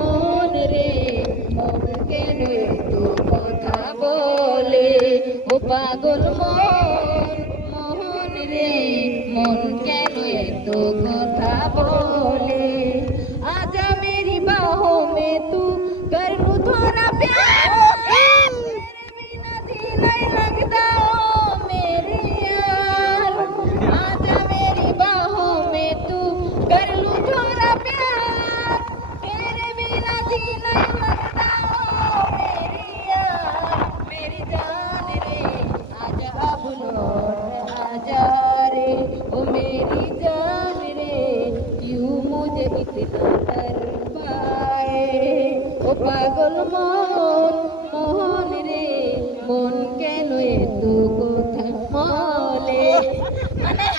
মন রে মন কেন একটু কথা বলে ও পাগল মন রে মন কেন একটু কথা বলে आजा मेरी बाहों में तू कर लूं थोड़ा प्यार तेरे बिना जी नहीं लगता ओ मेरे यार आजा मेरी बाहों में तू कर लूं थोड़ा प्यार तेरे बिना जी नहीं लगता ओ मेरे यार मेरी जान रे आजा अब लौट आजा रे ओ मेरी जान रे क्यों मुझे इतना तर पाए ओ पागल